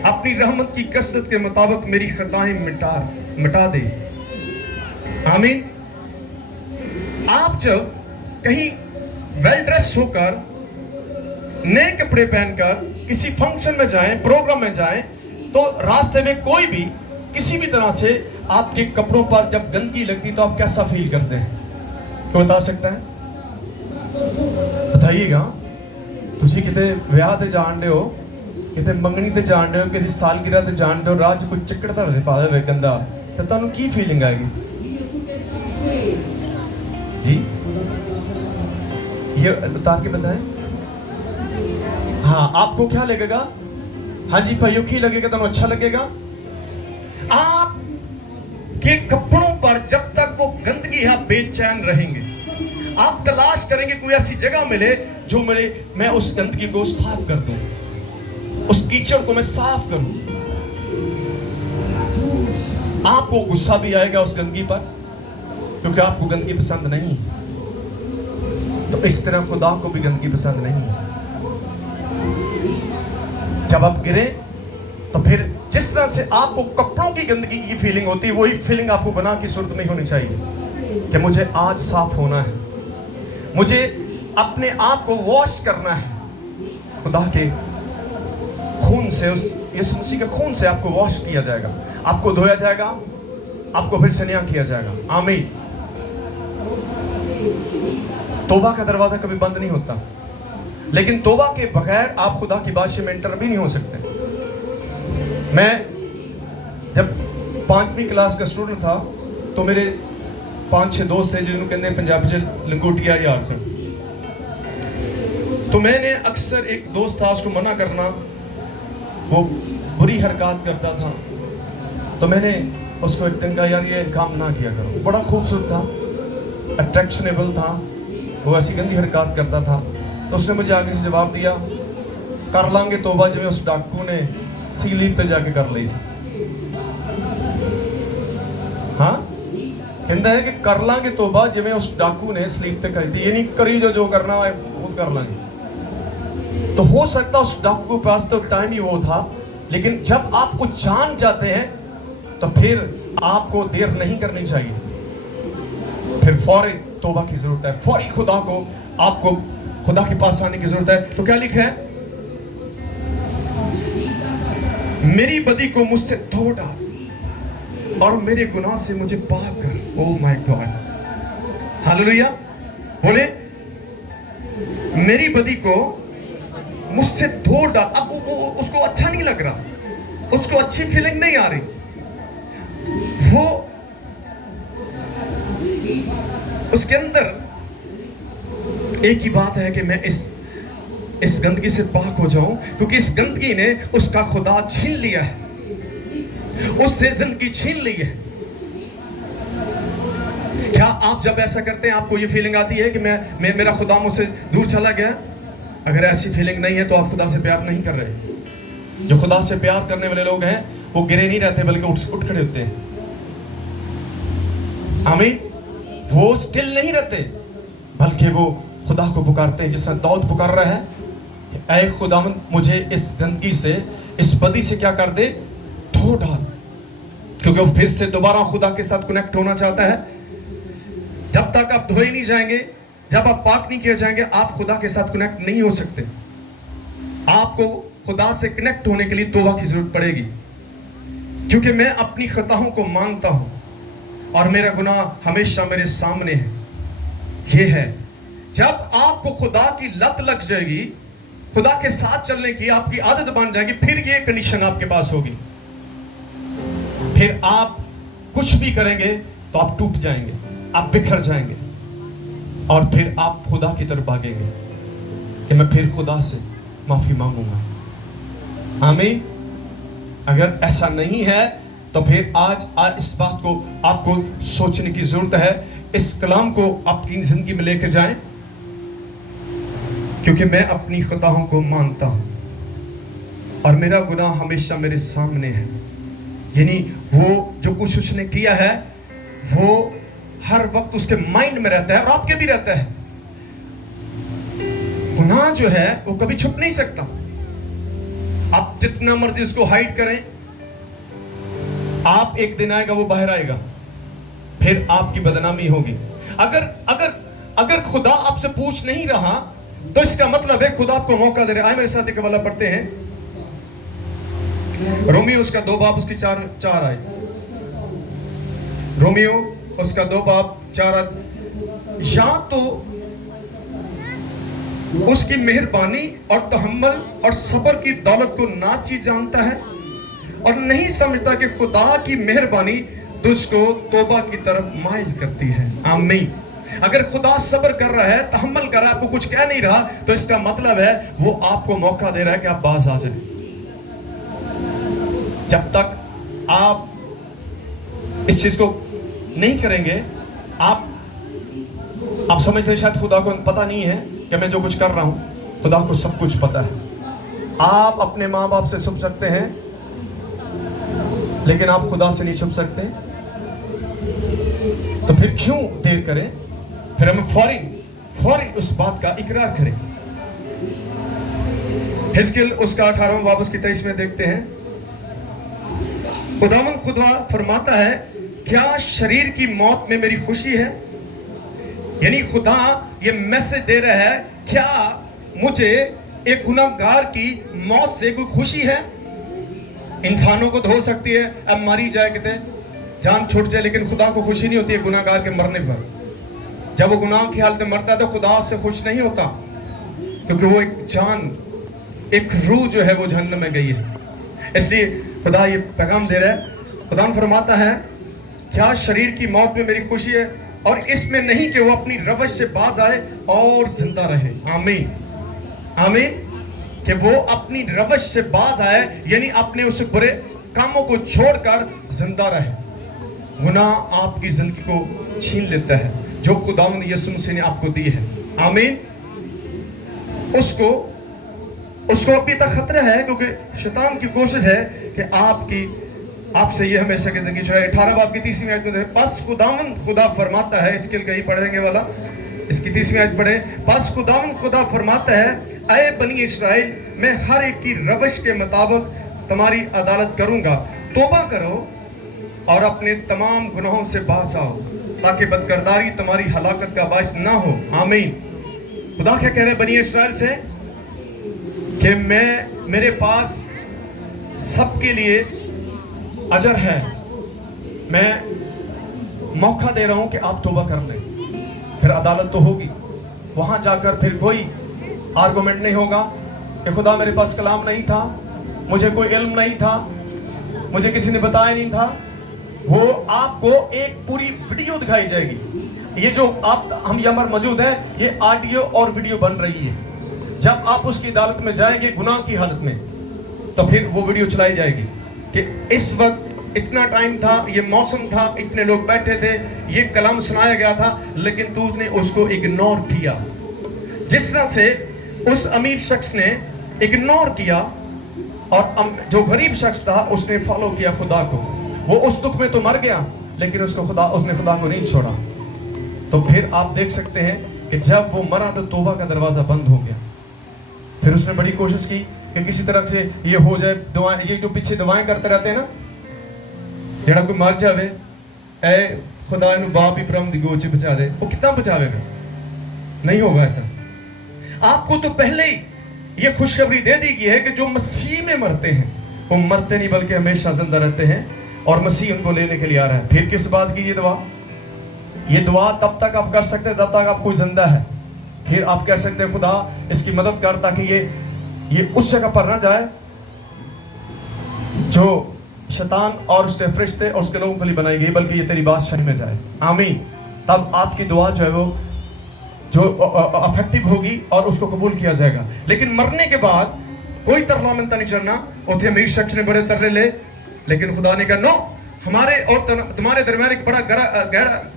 अपनी रहमत की कसरत के मुताबिक मेरी खताएं मिटा दे। आमीन। आप जब कहीं वेल ड्रेस होकर, नए कपड़े पहनकर किसी फंक्शन में जाएं, प्रोग्राम में जाएं, तो रास्ते में कोई भी किसी भी तरह से आपके कपड़ों पर जब गंदगी लगती तो आप कैसा फील करते हैं? कोई बता सकता है? बताइएगा। तुसी किते विआह ते जान हो, किते मंगनी ते जान हो, किसी सालगिरह ते जान हो, राह च कोई चिक्कड़ धड़े पा दे गंदा, तो तुहानू की फीलिंग आएगी जी? ये उतार के बताएं। हाँ, आपको क्या लगेगा? हाँ जी भाइयों, की लगेगा? तुहानू अच्छा लगेगा? आप के कपड़ों पर जब तक वो गंदगी है आप बेचैन रहेंगे। आप तलाश करेंगे कोई ऐसी जगह मिले जो मैं उस गंदगी को साफ कर दूं, उस कीचड़ को मैं साफ करूं। आपको गुस्सा भी आएगा उस गंदगी पर, क्योंकि आपको गंदगी पसंद नहीं है। तो इस तरह खुदा को भी गंदगी पसंद नहीं है। जब आप गिरे तो फिर जिस तरह से आपको कपड़ों की गंदगी की फीलिंग होती है, वही फीलिंग आपको गुनाह की सूरत में होनी चाहिए कि मुझे आज साफ होना है, मुझे अपने आप को वॉश करना है। खुदा के खून से, उस यीशु मसीह के खून से आपको वॉश किया जाएगा, आपको धोया जाएगा, आपको फिर से नया किया जाएगा। आमीन। तौबा का दरवाजा कभी बंद नहीं होता, लेकिन तौबा के बगैर आप खुदा की बादशाही में एंटर भी नहीं हो सकते। मैं जब 5वीं क्लास का स्टूडेंट था तो मेरे 5-6 दोस्त थे जिन्होंने कहते पंजाबी च लंगोटिया यार से। तो मैंने अक्सर, एक दोस्त था उसको मना करना, वो बुरी हरकत करता था, तो मैंने उसको एक दिन कहा यार ये काम ना किया करो। बड़ा खूबसूरत था, अट्रैक्शनेबल था, वो ऐसी गंदी हरकत करता था। तो उसने मुझे आगे से जवाब दिया, कर लांगे तौबा जिवें उस डाकू ने सीलीप पे जाके कर ली। हाँ, कहता है कि कर लांगे तौबा जिवें उस डाकू ने स्लीप पे करी थी, ये नहीं करी जो करना है वो कर लांगे। तो हो सकता उस डाकू के पास तो टाइम ही वो था, लेकिन जब आप कुछ जान जाते हैं तो फिर आपको देर नहीं करनी चाहिए, फिर फौरी तौबा की जरूरत है, फौरी खुदा को, आपको खुदा के पास आने की जरूरत है। तो क्या लिखा है, मेरी बदी को मुझसे धो डाल और मेरे गुनाह से मुझे पाक कर। Oh my God, hallelujah. बोले मेरी बदी को मुझसे धो डाल। अब उसको अच्छा नहीं लग रहा, उसको अच्छी फीलिंग नहीं आ रही, वो उसके अंदर एक ही बात है कि मैं इस गंदगी से पाक हो जाऊं, क्योंकि इस गंदगी ने उसका खुदा छीन लिया है, उससे जिंदगी छीन ली है। क्या आप जब ऐसा करते हैं आपको ये फीलिंग आती है कि मैं मेरा खुदा मुझसे दूर चला गया? अगर ऐसी फीलिंग नहीं है तो आप खुदा से प्यार नहीं कर रहे। जो खुदा से प्यार करने वाले लोग हैं वो गिरे नहीं रहते, बल्कि उठ खड़े होते हैं। आमीन। वो स्टिल नहीं रहते, बल्कि वो खुदा को पुकारते हैं, जिसने दाऊद पुकार रहा है, ऐ खुदावंद मुझे इस गंदगी से, इस बदी से क्या कर दे, धो डाल। क्योंकि वो फिर से दोबारा खुदा के साथ कनेक्ट होना चाहता है। जब तक आप धोए नहीं जाएंगे, जब आप पाक नहीं किए जाएंगे, आप खुदा के साथ कनेक्ट नहीं हो सकते। आपको खुदा से कनेक्ट होने के लिए तौबा की जरूरत पड़ेगी, क्योंकि मैं अपनी खताओं को मानता हूं और मेरा गुनाह हमेशा मेरे सामने है। ये है, जब आपको खुदा की लत लग जाएगी, खुदा के साथ चलने की आपकी आदत बन जाएगी, फिर ये कंडीशन आपके पास होगी। फिर आप कुछ भी करेंगे तो आप टूट जाएंगे, आप बिखर जाएंगे, और फिर आप खुदा की तरफ भागेंगे कि मैं फिर खुदा से माफी मांगूंगा। आमीन। अगर ऐसा नहीं है तो फिर आज इस बात को आपको सोचने की जरूरत है, इस कलाम को अपनी जिंदगी में लेकर जाएं, क्योंकि मैं अपनी खताओं को मानता हूं और मेरा गुनाह हमेशा मेरे सामने है। यानी वो जो कुछ उसने किया है वो हर वक्त उसके माइंड में रहता है और आपके भी रहता है। गुनाह जो है वो कभी छुप नहीं सकता, आप जितना मर्जी उसको हाइड करें, आप एक दिन आएगा वो बाहर आएगा, फिर आपकी बदनामी होगी। अगर खुदा आपसे पूछ नहीं रहा तो इसका मतलब है खुदा आपको मौका दे रहा है। आए मेरे साथ एक हवाला पढ़ते हैं, रोमियो उसका 2 बाब उसकी 4 आए। रोमियो उसका 2 बाब 4 आए। या तो उसकी मेहरबानी और तहम्मुल और सब्र की दौलत को नाची जानता है और नहीं समझता कि खुदा की मेहरबानी तुझको तौबा की तरफ माइल करती है। आमीन। अगर खुदा सब्र कर रहा है, तहम्मुल कर रहा है, आपको कुछ कह नहीं रहा, तो इसका मतलब है वो आपको मौका दे रहा है कि आप बाज आ जाए। जब तक आप इस चीज को नहीं करेंगे, आप समझते हैं शायद खुदा को पता नहीं है कि मैं जो कुछ कर रहा हूं, खुदा को सब कुछ पता है। आप अपने माँ बाप से छुप सकते हैं, लेकिन आप खुदा से नहीं छुप सकते। तो फिर क्यों देर करें? फिर हमें फौरी उस बात का इकरार करें। हिजकिय्याह उसका 18वां बाब उसकी 23 में देखते हैं, खुदावंद खुदा फरमाता है, क्या शरीर की मौत में मेरी खुशी है? यानी खुदा ये मैसेज दे रहा है, क्या मुझे एक गुनाहगार की मौत से कोई खुशी है? इंसानों को तो हो सकती है, अब मारी जाए कितने जान छूट जाए, लेकिन खुदा को खुशी नहीं होती है गुनाहगार के मरने पर। जब वो गुनाह की हालत में मरता है तो खुदा उससे खुश नहीं होता, क्योंकि वो एक जान, एक रूह जो है वो जहन्नम में गई है। इसलिए खुदा ये पैगाम दे रहा है। खुदा फरमाता है, क्या शरीर की मौत में मेरी खुशी है, और इसमें नहीं कि वो अपनी रवश से बाज आए और जिंदा रहे। आमीन आमीन। कि वो अपनी रवश से बाज आए, यानी अपने उस बुरे कामों को छोड़कर जिंदा रहे। गुनाह आपकी जिंदगी को छीन लेता है जो खुदावंद यीशु मसीह ने आपको दी है। आमीन। उसको अभी तक खतरा है, क्योंकि शैतान की कोशिश है कि आपसे ये हमेशा की जिंदगी छुड़ाए। 18 बाब की 30वीं आयत में, बस खुदा फरमाता है, इसके लिए पढ़ेंगे वाला, इसकी 30वीं आयत पढ़े। बस खुदा फरमाता है, ऐ बनी इस्राएल, मैं हर एक की रवश के मुताबिक तुम्हारी अदालत करूंगा। तौबा करो और अपने तमाम गुनाहों से बाज आओ, ताकि बदकिरदारी तुम्हारी हलाकत का बायस ना हो। आमीन। खुदा क्या कह रहे बनी इस्राएल से कि मेरे पास सबके लिए अजर है, मैं मौका दे रहा हूं कि आप तौबा कर लें, फिर अदालत तो होगी। वहां जाकर फिर कोई आर्गुमेंट नहीं होगा कि खुदा मेरे पास कलाम नहीं था, मुझे कोई इल्म नहीं था, मुझे किसी ने बताया नहीं था। वो आपको एक पूरी वीडियो दिखाई जाएगी। ये जो हम यहाँ पर मौजूद हैं, ये ऑडियो और वीडियो बन रही है। जब आप उसकी अदालत में जाएंगे गुनाह की हालत में, तो फिर वो वीडियो चलाई जाएगी कि इस वक्त इतना टाइम था, ये मौसम था, इतने लोग बैठे थे, ये कलाम सुनाया गया था, लेकिन तूने उसको इग्नोर किया। जिस तरह से उस अमीर शख्स ने इग्नोर किया और जो गरीब शख्स था उसने फॉलो किया खुदा को। वो उस दुख में तो मर गया, लेकिन उसने खुदा को नहीं छोड़ा। तो फिर आप देख सकते हैं कि जब वो मरा तो तौबा का दरवाजा बंद हो गया। फिर उसने बड़ी कोशिश की कि किसी तरह से ये हो जाए। दुआएं, ये जो पीछे दुआएं करते रहते हैं ना, जेड़ा कोई मर जावे, ऐ खुदा इन्हू बाप इब्राहिम दी गोद च बचा दे, वो कितना बचावेगा? नहीं होगा ऐसा। आपको तो पहले ही ये खुशखबरी दे दी गई है कि जो मसीह में मरते हैं वो मरते नहीं बल्कि हमेशा जिंदा रहते हैं, और मसीह उनको लेने के लिए आ रहा है। फिर किस बात की ये दुआ तब तक आप कर सकते हैं तब तक आप कोई जिंदा है। फिर आप कह सकते हैं खुदा इसकी मदद कर, ताकि ये उस जगह पर ना जाए जो शैतान और उसके फरिश्ते और उसके लोगों के लिए बनाई गई, बल्कि ये तेरी बादशाही में जाए। आमीन। तब आपकी दुआ जो है वो जो अफेक्टिव होगी और उसको कबूल किया जाएगा। लेकिन मरने के बाद कोई तरला मिलता नहीं चढ़ना। उसे अमीर शख्स ने बड़े तरले ले, लेकिन खुदा ने कहा नो, हमारे और तुम्हारे दरमियान एक बड़ा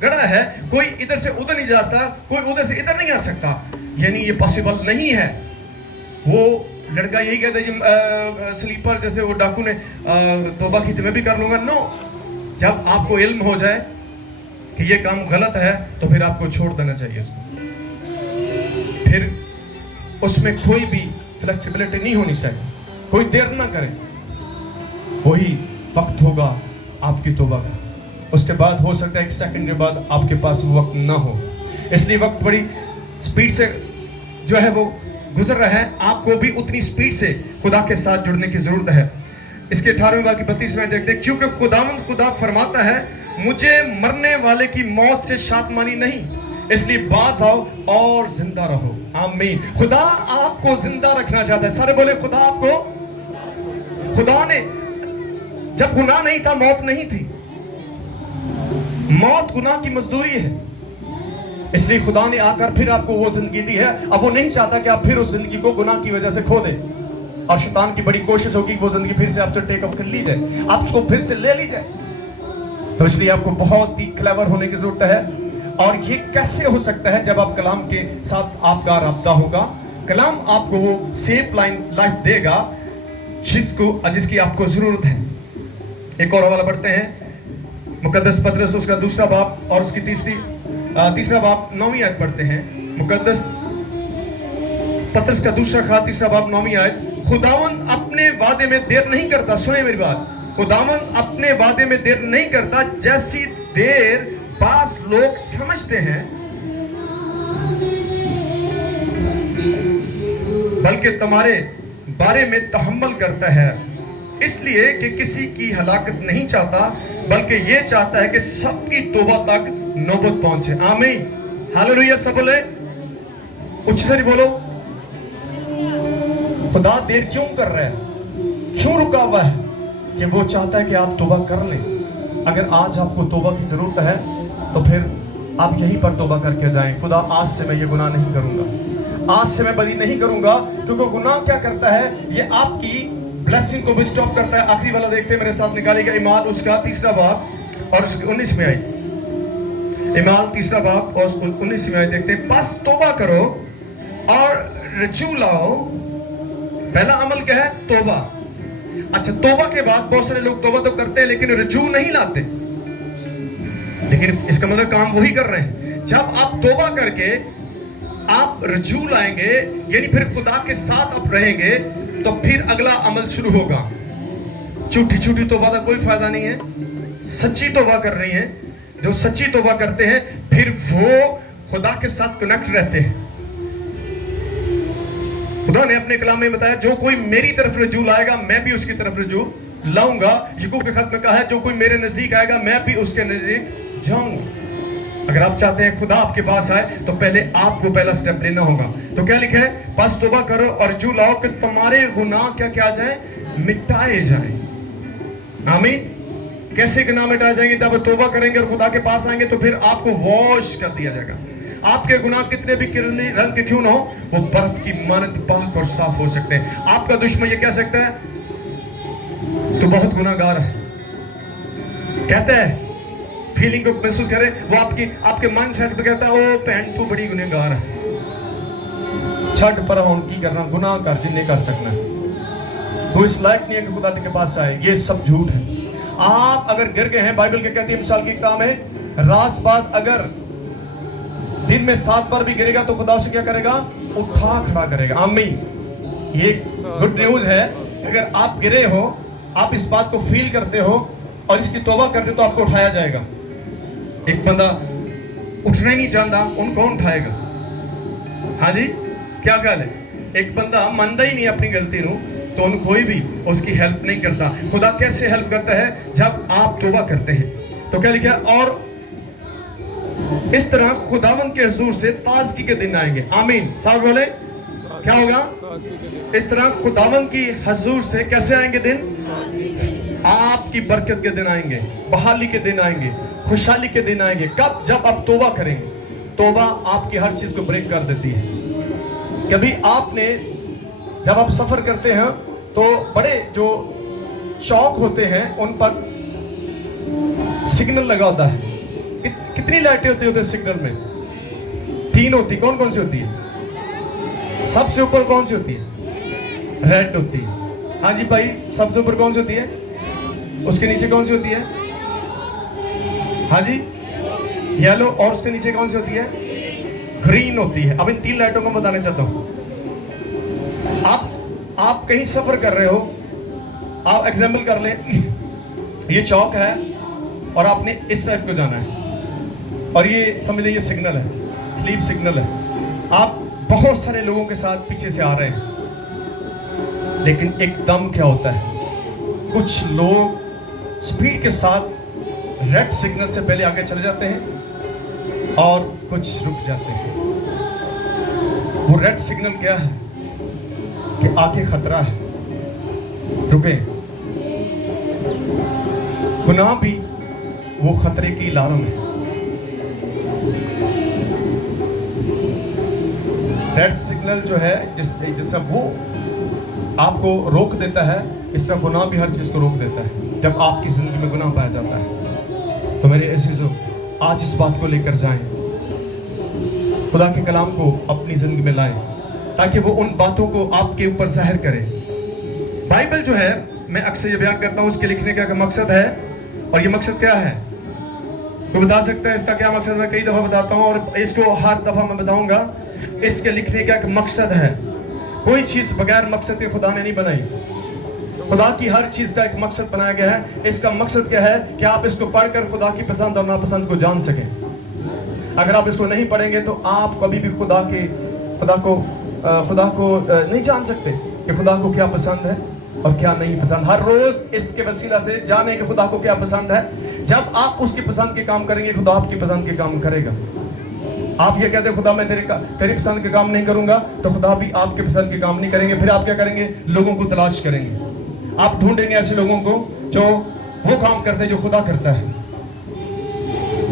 गड़ा है, कोई इधर से उधर नहीं जा सकता, कोई उधर से इधर नहीं आ सकता। यानी ये पॉसिबल नहीं है। वो लड़का यही कहता है स्लीपर जैसे वो डाकू ने तौबा की तो मैं भी कर लूंगा। नो, जब आपको इल्म हो जाए कि ये काम गलत है तो फिर आपको छोड़ देना चाहिए उसको। फिर उसमें कोई भी फ्लेक्सिबिलिटी नहीं होनी चाहिए, कोई देर ना करे। वही वक्त होगा आपकी तौबा का। उसके बाद हो सकता है 1 सेकंड के बाद आपके पास वो वक्त ना हो। इसलिए वक्त बड़ी स्पीड से जो है वो गुजर रहा है। आपको भी उतनी स्पीड से खुदा के साथ जुड़ने की जरूरत है। इसके 18वें बाब की 32 में देखते हैं, क्योंकि खुदा फरमाता है, मुझे मरने वाले की मौत से शादमानी नहीं, इसलिए बाज आओ और जिंदा रहो। आमीन। खुदा आपको जिंदा रखना चाहता है। सारे बोले खुदा ने जब गुनाह नहीं था, मौत नहीं थी। मौत गुनाह की मजदूरी है, इसलिए खुदा ने आकर फिर आपको वो जिंदगी दी है। अब वो नहीं चाहता कि आप फिर उस जिंदगी को गुनाह की वजह से खो दें, और शैतान की बड़ी कोशिश होगी कि वो जिंदगी फिर से आपसे टेक अप कर ली जाए, आपको फिर से ले ली जाए। तो इसलिए आपको बहुत ही क्लेवर होने की जरूरत है। और ये कैसे हो सकता है? जब आप कलाम के साथ आपका राब्ता होगा। कलाम आपको वो सेफ लाइफ देगा जिसकी आपको जरूरत है। एक और हवाला पढ़ते हैं, मुकद्दस पतरस उसका 2 बाब और उसकी तीसरा बाब 9वीं आयत पढ़ते हैं। मुकद्दस पतरस का 2 बाब 9वीं आयत, खुदावंद अपने वादे में देर नहीं करता। सुने मेरी बात, खुदावंद अपने वादे में देर नहीं करता जैसी देर बास लोग समझते हैं, बल्कि तुम्हारे बारे में तहम्मुल करता है, इसलिए कि किसी की हलाकत नहीं चाहता, बल्कि ये चाहता है कि सबकी तौबा तक नौबत पहुंचे। आमीन, हालेलुया। सब बोले, उच्च से बोलो। खुदा देर क्यों कर रहा है, क्यों रुका हुआ है? कि वो चाहता है कि आप तौबा कर लें। अगर आज आपको तौबा की जरूरत है तो फिर आप यहीं पर तौबा करके जाएं। खुदा आज से मैं ये गुनाह नहीं करूंगा, आज से मैं बरी नहीं करूंगा, क्योंकि गुनाह क्या करता है, ये आपकी ब्लेसिंग को भी स्टॉप करता है। आखिरी वाला देखते हैं, मेरे साथ निकालेगा इमाल उसका 3 बाब और 19 में आई। इमाल 3 बाब और 19 में आई देखते हैं। बस तौबा करो और रजू लाओ। पहला अमल क्या है? तौबा। अच्छा, तौबा के बाद बहुत सारे लोग तौबा तो करते हैं लेकिन रजू नहीं लाते, लेकिन इसका मतलब काम वही कर रहे हैं। जब आप तौबा करके आप रजू लाएंगे, यानी फिर खुदा के साथ आप रहेंगे, तो फिर अगला अमल शुरू होगा। झूठी झूठी तौबा का कोई फायदा नहीं है, सच्ची तौबा कर रही है। जो सच्ची तौबा करते हैं फिर वो खुदा के साथ कनेक्ट रहते हैं। खुदा ने अपने कलाम में बताया, जो कोई मेरी तरफ रजू लाएगा मैं भी उसकी तरफ रजू लाऊंगा। याकूब के खत में कहा है, जो कोई मेरे नजदीक आएगा मैं भी उसके नजदीक जाऊंगा। अगर आप चाहते हैं खुदा आपके पास आए तो पहले आपको पहला स्टेप लेना होगा। तो क्या लिखा है? बस तौबा करो और रजू लाओ कि तुम्हारे गुनाह क्या जाए, मिटाए जाए। आमीन। कैसे गुनाह मिटाए जाएंगे? जब तौबा करेंगे और खुदा के पास आएंगे तो फिर आपको वॉश कर दिया जाएगा। आपके गुनाह कितने भी किरनी रंग के क्यों ना हो, वो बर्फ की मानद पाक और साफ हो सकते हैं। आपका दुश्मन ये कह सकता है तो बहुत गुनाहगार है, कहता है, फीलिंग को महसूस करे, वो आपके मन सेट पे कहता है, ओ भैन तू बड़ी गुनाहगार है, छड़ पर होन की करना, गुनाह कर जिन्हें कर सकना, तो इस लायक नहीं है कि खुदा के पास आए। ये सब झूठ है। आप अगर गिर गए हैं, बाइबल क्या कहती है मिसाल की किताब में, रासबाज अगर दिन में 7 बार भी गिरेगा तो खुदा उसे क्या करेगा? उठा खड़ा करेगा। आमीन। ये गुड न्यूज है। अगर आप गिरे हो, आप इस बात को फील करते हो और इसकी तौबा करते हो तो आपको उठाया जाएगा। एक बंदा उठना ही नहीं चाहता, उनको कौन उठाएगा? हाँ जी, क्या ख्याल है? एक बंदा मानता ही नहीं अपनी गलती नू, तो उन कोई भी उसकी हेल्प नहीं करता। खुदा कैसे हेल्प करता है? जब आप तौबा करते हैं। तो क्या लिखा है? और इस तरह खुदावंद के हुजूर से ताजगी के दिन आएंगे। आमीन। साहब बोले, क्या होगा? इस तरह खुदावंद की हुजूर से कैसे आएंगे दिन? आपकी बरकत के दिन आएंगे, बहाली के दिन आएंगे, खुशहाली के दिन आएंगे। कब? जब आप तौबा करेंगे। तौबा आपकी हर चीज को ब्रेक कर देती है। कभी आपने, जब आप सफर करते हैं तो बड़े जो चौक होते हैं उन पर सिग्नल लगा होता है। कितनी लाइटें होती है सिग्नल में? 3 होती। कौन कौन सी होती है? सबसे ऊपर कौन सी होती है? रेड होती है। हाँ जी भाई, सबसे ऊपर कौन सी होती है? उसके नीचे कौन सी होती है? हाँ जी, येलो। और उसके नीचे कौन सी होती है? ग्रीन होती है। अब इन 3 लाइटों को बताना चाहता हूं। आप कहीं सफर कर रहे हो, आप एग्जाम्पल कर लें, ये चौक है और आपने इस साइड को जाना है और ये समझ लीजिए सिग्नल है, स्लीप सिग्नल है। आप बहुत सारे लोगों के साथ पीछे से आ रहे हैं, लेकिन एकदम क्या होता है, कुछ लोग स्पीड के साथ रेड सिग्नल से पहले आगे चले जाते हैं और कुछ रुक जाते हैं। वो रेड सिग्नल क्या है कि आगे खतरा है, रुके। गुनाह भी वो खतरे की लारों में। रेड सिग्नल जो है, जिससे वो आपको रोक देता है, इस तरह गुनाह भी हर चीज को रोक देता है। जब आपकी जिंदगी में गुनाह पाया जाता है तो मेरे अजीजों, आज इस बात को लेकर जाएं, खुदा के कलाम को अपनी जिंदगी में लाएं, ताकि वो उन बातों को आपके ऊपर जाहिर करे। बाइबल जो है, मैं अक्सर ये बयान करता हूँ, उसके लिखने का मकसद है, और ये मकसद क्या है? कोई बता सकता है इसका क्या मकसद? मैं कई दफा बताता हूँ और इसको हर दफा मैं बताऊंगा। इसके लिखने का एक मकसद है कोई चीज बगैर मकसद के खुदा ने नहीं बनाई। खुदा की हर चीज का एक मकसद बनाया गया है। इसका मकसद क्या है कि आप इसको पढ़कर खुदा की पसंद और नापसंद को जान सकें। अगर आप इसको नहीं पढ़ेंगे तो आप कभी भी खुदा को नहीं जान सकते कि खुदा को क्या पसंद है और क्या नहीं पसंद। हर रोज इसके वसीला से जाने कि खुदा को क्या पसंद है। जब आप उसकी पसंद के काम करेंगे, खुदा आपकी पसंद के काम करेगा। आप ये कहते हैं खुदा मैं तेरी पसंद के काम नहीं करूंगा, तो खुदा भी आपके पसंद के काम नहीं करेंगे। फिर आप क्या करेंगे? लोगों को तलाश करेंगे। आप ढूंढेंगे ऐसे लोगों को जो वो काम करते हैं जो खुदा करता है।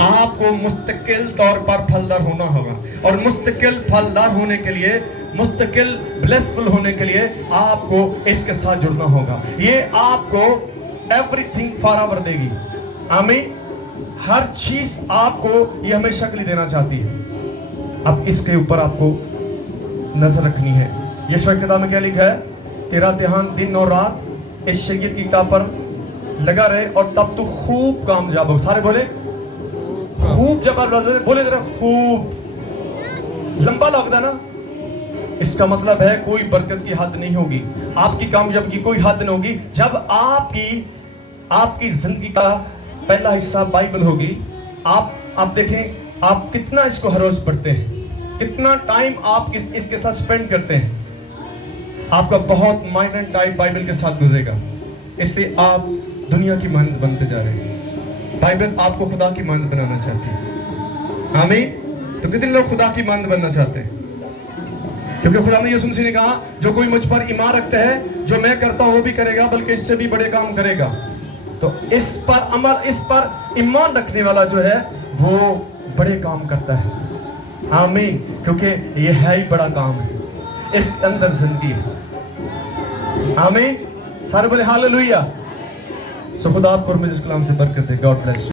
आपको मुस्तकिल तौर पर फलदार होना होगा, और मुस्तकिल फलदार होने के लिए, मुस्तकिल ब्लेसफुल होने के लिए आपको इसके साथ जुड़ना होगा। ये आपको एवरीथिंग फॉरएवर देगी। आमीन। हर चीज आपको ये हमें शक्ल देना चाहती है। अब इसके ऊपर आपको नजर रखनी है। यीशु की किताब में क्या लिखा है? तेरा ध्यान दिन और रात इस शरीयत की किताब पर लगा रहे और तब तू खूब कामयाब हो। सारे बोले खूब। जब आप बोले जरा खूब, लंबा लगता ना, इसका मतलब है कोई बरकत की हद नहीं होगी, आपकी कामयाबी की कोई हद नहीं होगी। जब आपकी जिंदगी का पहला हिस्सा बाइबल होगी। आप देखें आप कितना इसको हर रोज पढ़ते हैं, कितना टाइम आप इसके साथ स्पेंड करते हैं। आपका बहुत माइंड टाइम बाइबल के साथ गुजरेगा। इसलिए आप दुनिया की मानद बनते जा रहे हैं। बाइबल आपको खुदा की मानद बनाना चाहती है। आमीन। तो कितने लोग खुदा की मानद बनना चाहते हैं? क्योंकि खुदा ने यीशु मसीह ने कहा जो कोई मुझ पर ईमान रखता है, जो मैं करता हूं वो भी करेगा, बल्कि इससे भी बड़े काम करेगा। तो इस पर ईमान रखने वाला जो है वो बड़े काम करता है। आमीन। क्योंकि ये है ही बड़ा काम है, इस अंदर जिंदगी है। आमीन। सारे बोले हालेलुया। सो खुदा आपको और मुझे इस कलाम से बरकत दे। God bless.